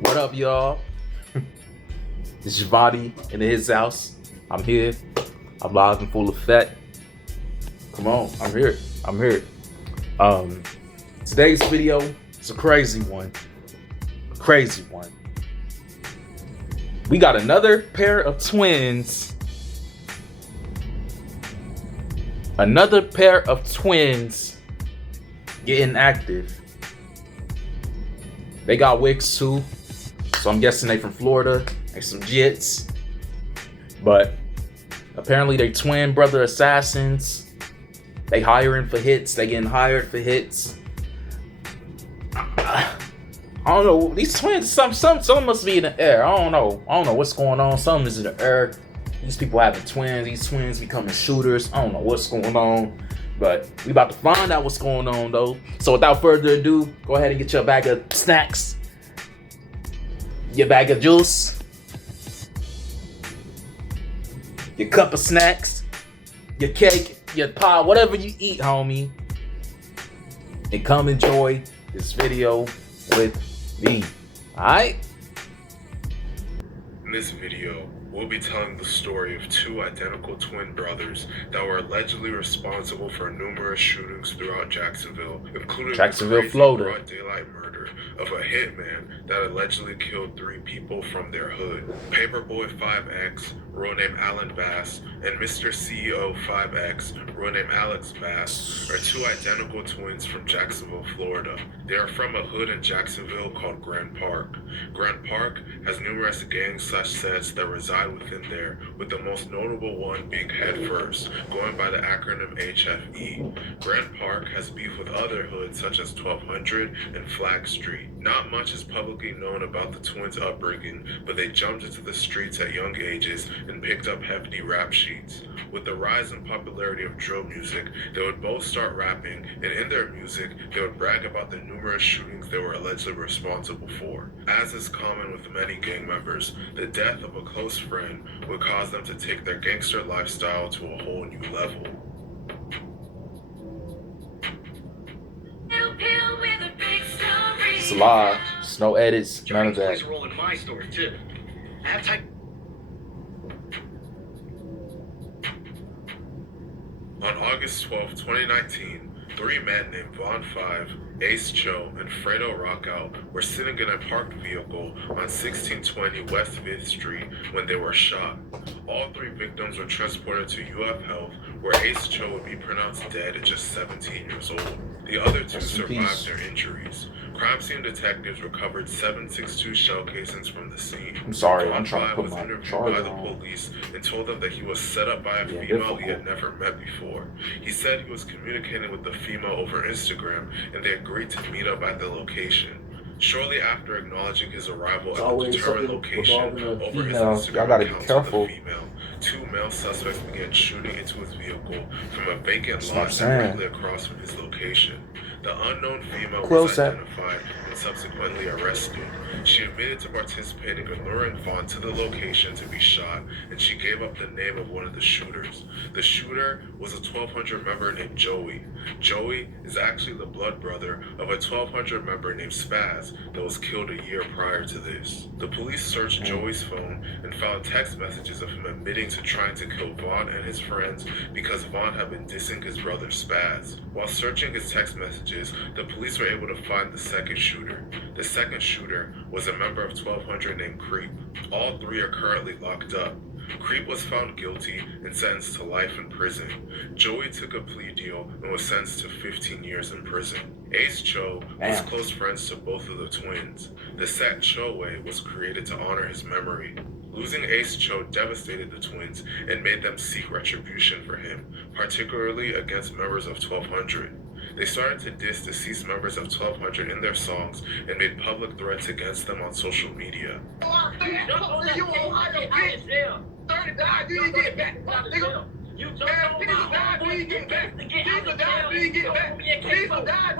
What up, y'all? It's Javadi in his house. I'm here. I'm live in full effect. Come on, I'm here. Today's video is a crazy one. We got another pair of twins. Another pair of twins getting active. They got wigs too, so I'm guessing they from Florida. They some jits, but apparently they twin brother assassins. They hiring for hits. They getting hired for hits. I don't know. These twins, some must be in the air. I don't know what's going on. Something is in the air. These people having twins. These twins becoming shooters. I don't know what's going on. But we about to find out what's going on though. So without further ado, go ahead and get your bag of snacks, your bag of juice, your cup of snacks, your cake, your pie, whatever you eat, homie. And come enjoy this video with me. Alright? In this video, we'll be telling the story of two identical twin brothers that were allegedly responsible for numerous shootings throughout Jacksonville, including Jacksonville, the Florida. broad daylight murder of a hitman that allegedly killed 3 people from their hood. Paperboy 5X, real name Alan Bass, and Mr. CEO 5X, real name Alex Bass, are two identical twins from Jacksonville, Florida. They are from a hood in Jacksonville called Grand Park. Grand Park has numerous gangs/sets that reside within there, with the most notable one being Head First, going by the acronym HFE. Grand Park has beef with other hoods such as 1200 and Flag Street. Not much is publicly known about the twins' upbringing, but they jumped into the streets at young ages and picked up hefty rap sheets. With the rise in popularity of drill music, they would both start rapping, and in their music, they would brag about the numerous shootings they were allegedly responsible for. As is common with many gang members, the death of a close friend would cause them to take their gangster lifestyle to a whole new level. It's live. There's no edits. None of that. Please roll in my story too. I have time. On August 12, 2019, 3 men named Von 5, Ace Cho, and Fredo Rockout were sitting in a parked vehicle on 1620 West 5th Street when they were shot. All 3 victims were transported to UF Health, where Ace Cho would be pronounced dead at just 17 years old. The other 2 survived their injuries. Crime scene detectives recovered 7.62 shell casings from the scene. I'm sorry, Von I'm trying to 5 put was my interviewed charger by the on. police and told them that he was set up by a female he had never met before. He said he was communicating with the female over Instagram, and they agreed to meet up at the location. Shortly after acknowledging his arrival at the determined location over his Instagram account of the female, 2 male suspects began shooting into his vehicle from a vacant lot directly across from his location. The unknown female was identified and subsequently arrested. She admitted to participating in luring Vaughn to the location to be shot, and she gave up the name of one of the shooters. The shooter was a 1200 member named Joey. Joey is actually the blood brother of a 1200 member named Spaz that was killed a year prior to this. The police searched Joey's phone and found text messages of him admitting to trying to kill Vaughn and his friends because Vaughn had been dissing his brother Spaz. While searching his text messages, the police were able to find the second shooter. The second shooter was a member of 1200 named Creep. All 3 are currently locked up. Creep was found guilty and sentenced to life in prison. Joey took a plea deal and was sentenced to 15 years in prison. Ace Cho was close friends to both of the twins. The set Cho Way was created to honor his memory. Losing Ace Cho devastated the twins and made them seek retribution for him, particularly against members of 1200. They started to diss deceased members of 1200 in their songs and made public threats against them on social media. You jumped on my homeboy, you get back to get out of jail. Caesar died,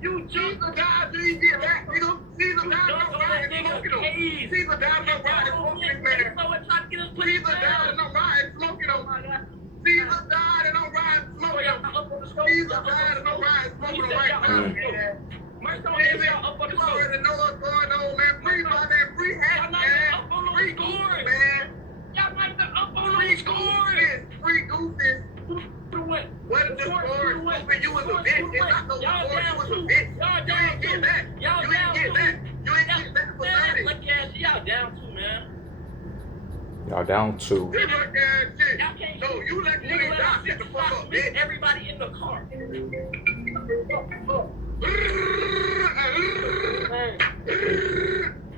you Caesar died, do you get back, nigga? Caesar died, no ride, smoking him. Caesar died, no ride, smoking man. Caesar died, no ride, smoking him. Caesar died, and no ride, smoking him. Caesar died, and no ride, smoking him right now, man. You already know what's going on, man. free hat, man. Free goofy, man. Y'all like the up on those scores. Free goofies. What is this score? When you was a bitch, it's not no score. You was a bitch. You ain't get back. You ain't get back. You ain't get back for 30. Look at y'all down 2, man. Y'all down 2. This look ass shit. Y'all can't. No, you let me die. Shut the fuck up, bitch. Everybody in the car.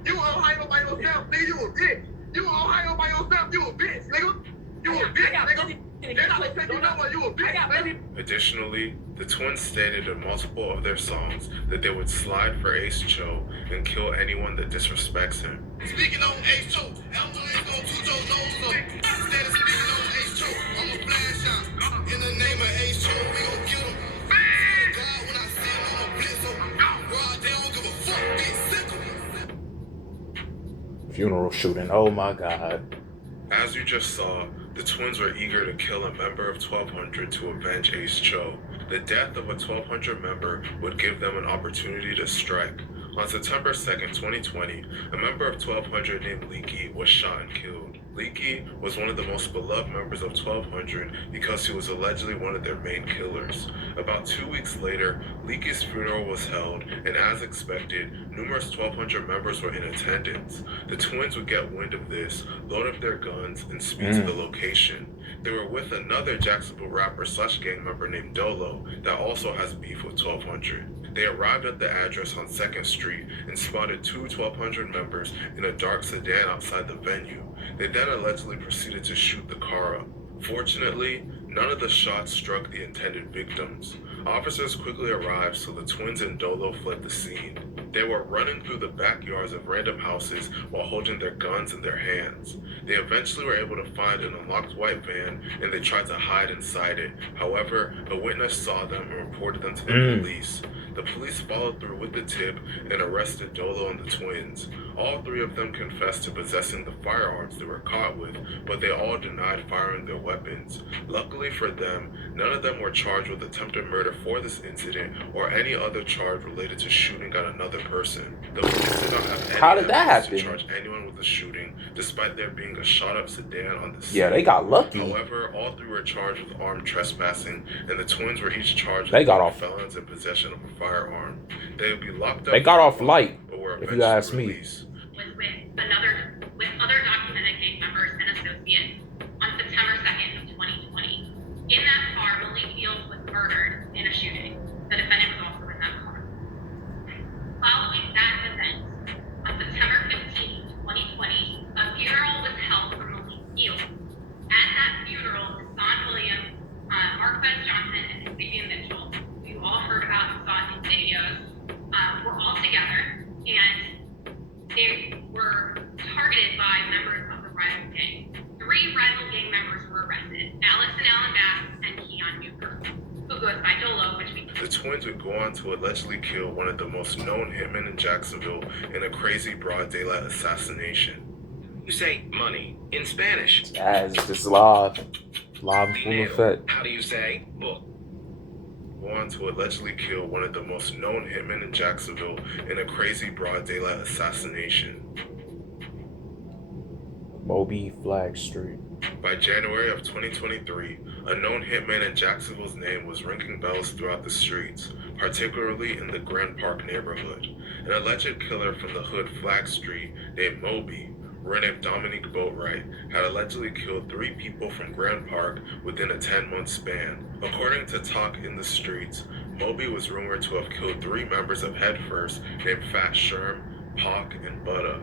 You Ohio by yourself, nigga. You a bitch. You Ohio by yourself. You a bitch, nigga. You a bitch, nigga. That's what said you know what you a bitch, nigga. Additionally, the twins stated in multiple of their songs that they would slide for Ace Cho and kill anyone that disrespects him. Speaking on Ace Cho, I'm gonna toot your nose up. Instead of speaking on Ace Cho, I'm a flash out. In the name of Ace Cho, we gon' kill him. God, when I see him, I'm a blitz him. Rod, they don't give a fuck, big sickle. Funeral shooting. Oh my God. As you just saw, the twins were eager to kill a member of 1200 to avenge Ace Cho. The death of a 1200 member would give them an opportunity to strike. On September 2nd, 2020, a member of 1200 named Leaky was shot and killed. Leaky was one of the most beloved members of 1200 because he was allegedly one of their main killers. About 2 weeks later, Leaky's funeral was held, and as expected, numerous 1200 members were in attendance. The twins would get wind of this, load up their guns, and speed to the location. They were with another Jacksonville rapper / gang member named Dolo that also has beef with 1200. They arrived at the address on 2nd Street and spotted 2 1200 members in a dark sedan outside the venue. They then allegedly proceeded to shoot the car up. Fortunately, none of the shots struck the intended victims. Officers quickly arrived, so the twins and Dolo fled the scene. They were running through the backyards of random houses while holding their guns in their hands. They eventually were able to find an unlocked white van, and they tried to hide inside it. However, a witness saw them and reported them to the police. The police followed through with the tip and arrested Dolo and the twins. All 3 of them confessed to possessing the firearms they were caught with, but they all denied firing their weapons. Luckily for them, none of them were charged with attempted murder for this incident or any other charge related to shooting at another person. The police did not have any How did that evidence happen? to charge anyone with the shooting, despite there being a shot-up sedan on the scene. Yeah, they got lucky. However, all 3 were charged with armed trespassing, and the twins were each charged They with got being off. felons in possession of a firearm. They would be locked up. They got off light, but were if you ask eventually me. released. Was with other documented gang members and associates on September 2nd of 2020. In that car, Malik Fields was murdered in a shooting. The defendant was also in that car. Following that event, on September 15th, 2020, a funeral was held for Malik Fields. At that funeral, Hassan Williams, Marquez Johnson, and Xavier Mitchell, who you all heard about and saw in videos, were all together, and they were targeted by members of the rival gang. 3 rival gang members were arrested: Allison Allen Bass and Keon Newkirk, who goes by Dolo, which we... The twins would go on to allegedly kill one of the most known hitmen in Jacksonville in a crazy broad daylight assassination. You say money in Spanish. As this live in full effect. How do you say book? Go on to allegedly kill one of the most known hitmen in Jacksonville in a crazy broad daylight assassination. Moby Flag Street. By January of 2023, a known hitman in Jacksonville's name was ringing bells throughout the streets, particularly in the Grand Park neighborhood. An alleged killer from the hood Flag Street named Moby, named Dominique Boatwright, had allegedly killed 3 people from Grand Park within a 10-month span. According to Talk in the Streets, Moby was rumored to have killed 3 members of Head First named Fat Sherm, Pac, and Butta.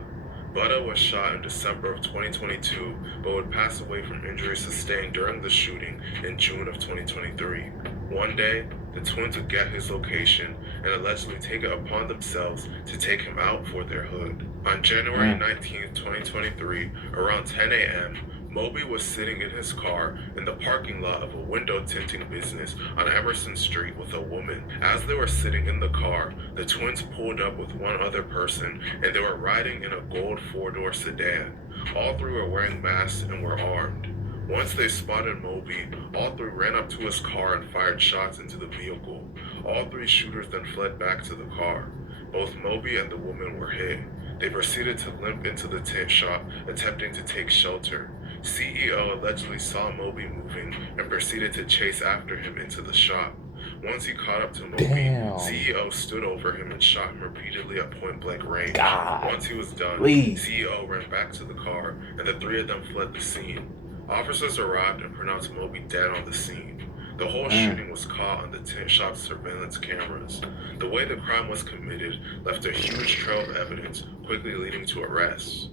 Butta was shot in December of 2022, but would pass away from injuries sustained during the shooting in June of 2023. One day, the twins would get his location and allegedly take it upon themselves to take him out for their hood. On January 19th, 2023, around 10 a.m., Moby was sitting in his car in the parking lot of a window tinting business on Emerson Street with a woman. As they were sitting in the car, the twins pulled up with one other person, and they were riding in a gold 4-door sedan. All 3 were wearing masks and were armed. Once they spotted Moby, all 3 ran up to his car and fired shots into the vehicle. All 3 shooters then fled back to the car. Both Moby and the woman were hit. They proceeded to limp into the tent shop, attempting to take shelter. CEO allegedly saw Moby moving and proceeded to chase after him into the shop. Once he caught up to Moby, CEO stood over him and shot him repeatedly at point-blank range. Once he was done, CEO ran back to the car, and the three of them fled the scene. Officers arrived and pronounced Moby dead on the scene. The whole shooting was caught on the tent shop's surveillance cameras. The way the crime was committed left a huge trail of evidence, quickly leading to arrests.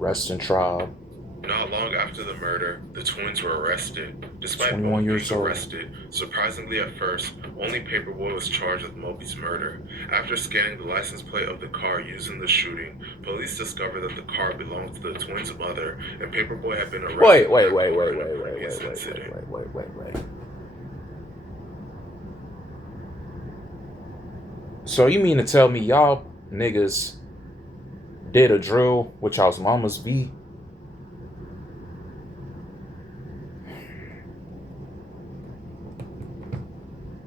Arrest and trial. Not long after the murder, the twins were arrested. Despite 21 both years being old. arrested, surprisingly at first, only Paperboy was charged with Moby's murder. After scanning the license plate of the car used in the shooting, police discovered that the car belonged to the twins' mother, and Paperboy had been arrested. Wait. So you mean to tell me y'all niggas did a drill with y'all's mamas be?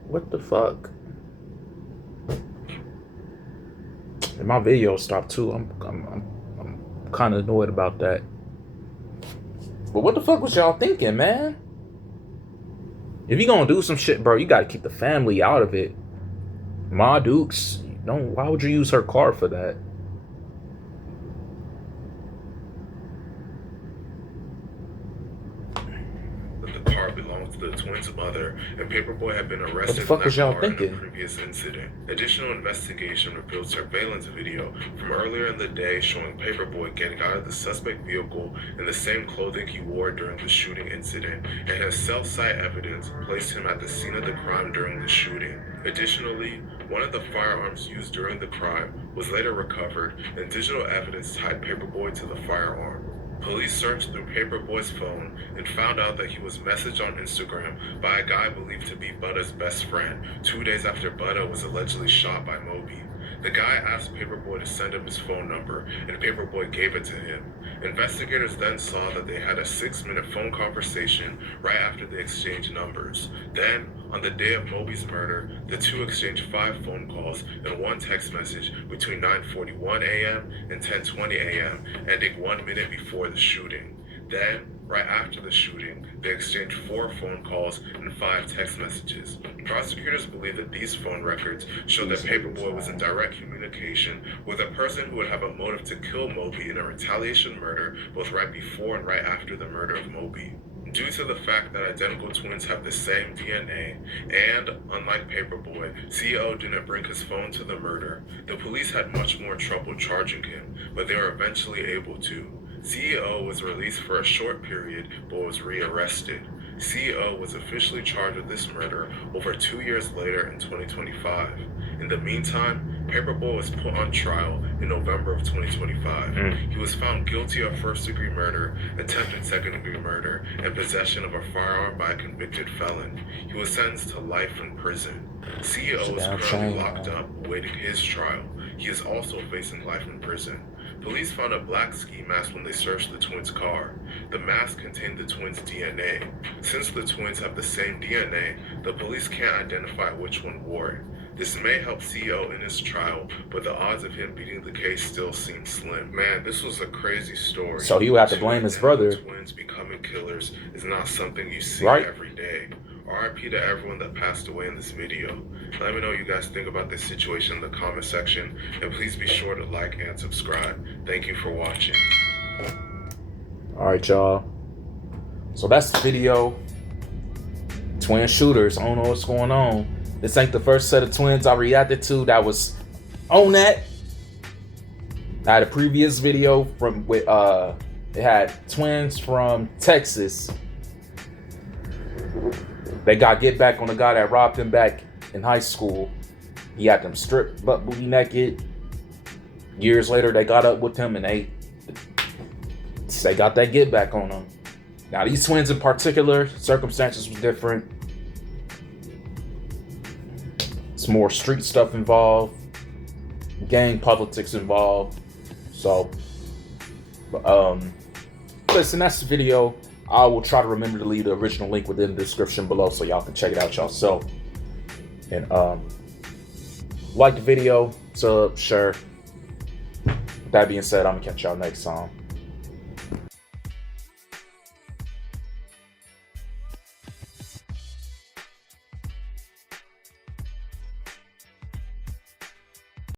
What the fuck? And my video stopped too. I'm kind of annoyed about that. But what the fuck was y'all thinking, man? If you gonna do some shit, bro, you gotta keep the family out of it. Ma Dukes, don't. Why would you use her car for that? The car belonged to the twins' mother, and Paperboy had been arrested in fuck was y'all that car in thinking? a previous incident. Additional investigation revealed surveillance video from earlier in the day showing Paperboy getting out of the suspect vehicle in the same clothing he wore during the shooting incident, and his cell site evidence placed him at the scene of the crime during the shooting. Additionally, one of the firearms used during the crime was later recovered, and digital evidence tied Paperboy to the firearm. Police searched through Paperboy's phone and found out that he was messaged on Instagram by a guy believed to be Butta's best friend 2 days after Butta was allegedly shot by Moby. The guy asked Paperboy to send him his phone number, and Paperboy gave it to him. Investigators then saw that they had a 6-minute phone conversation right after they exchanged numbers. Then, on the day of Moby's murder, the two exchanged 5 phone calls and 1 text message between 9:41 a.m. and 10:20 a.m., ending 1 minute before the shooting. Then, right after the shooting, they exchanged 4 phone calls and 5 text messages. Prosecutors believe that these phone records show that Paperboy was in direct communication with a person who would have a motive to kill Moby in a retaliation murder both right before and right after the murder of Moby. Due to the fact that identical twins have the same DNA, and, unlike Paperboy, CEO didn't bring his phone to the murder, the police had much more trouble charging him, but they were eventually able to. CEO was released for a short period, but was rearrested. CEO was officially charged with this murder over 2 years later in 2025. In the meantime, Paperboy was put on trial in November of 2025. He was found guilty of first-degree murder, attempted second-degree murder, and possession of a firearm by a convicted felon. He was sentenced to life in prison. CEO is currently locked up, awaiting his trial. He is also facing life in prison. Police found a black ski mask when they searched the twins' car. The mask contained the twins' DNA. Since the twins have the same DNA, the police can't identify which one wore it. This may help CEO in his trial, but the odds of him beating the case still seem slim. Man, this was a crazy story. So he would have to blame his brother. Twins becoming killers is not something you see Right. every day. RIP to everyone that passed away in this video. Let me know what you guys think about this situation in the comment section, and please be sure to like and subscribe. Thank you for watching. Alright, y'all. So that's the video. Twin shooters. I don't know what's going on. This ain't the first set of twins I reacted to that was on that. I had a previous video from with it had twins from Texas. They got get back on the guy that robbed them back in high school. He had them stripped butt booty naked. Years later, they got up with him and they got that get back on them. Now these twins in particular, circumstances was different. It's more street stuff involved, gang politics involved. So, listen, that's the video. I will try to remember to leave the original link within the description below so y'all can check it out yourself. And Like the video, sub, share. With that being said, I'm gonna catch y'all next time.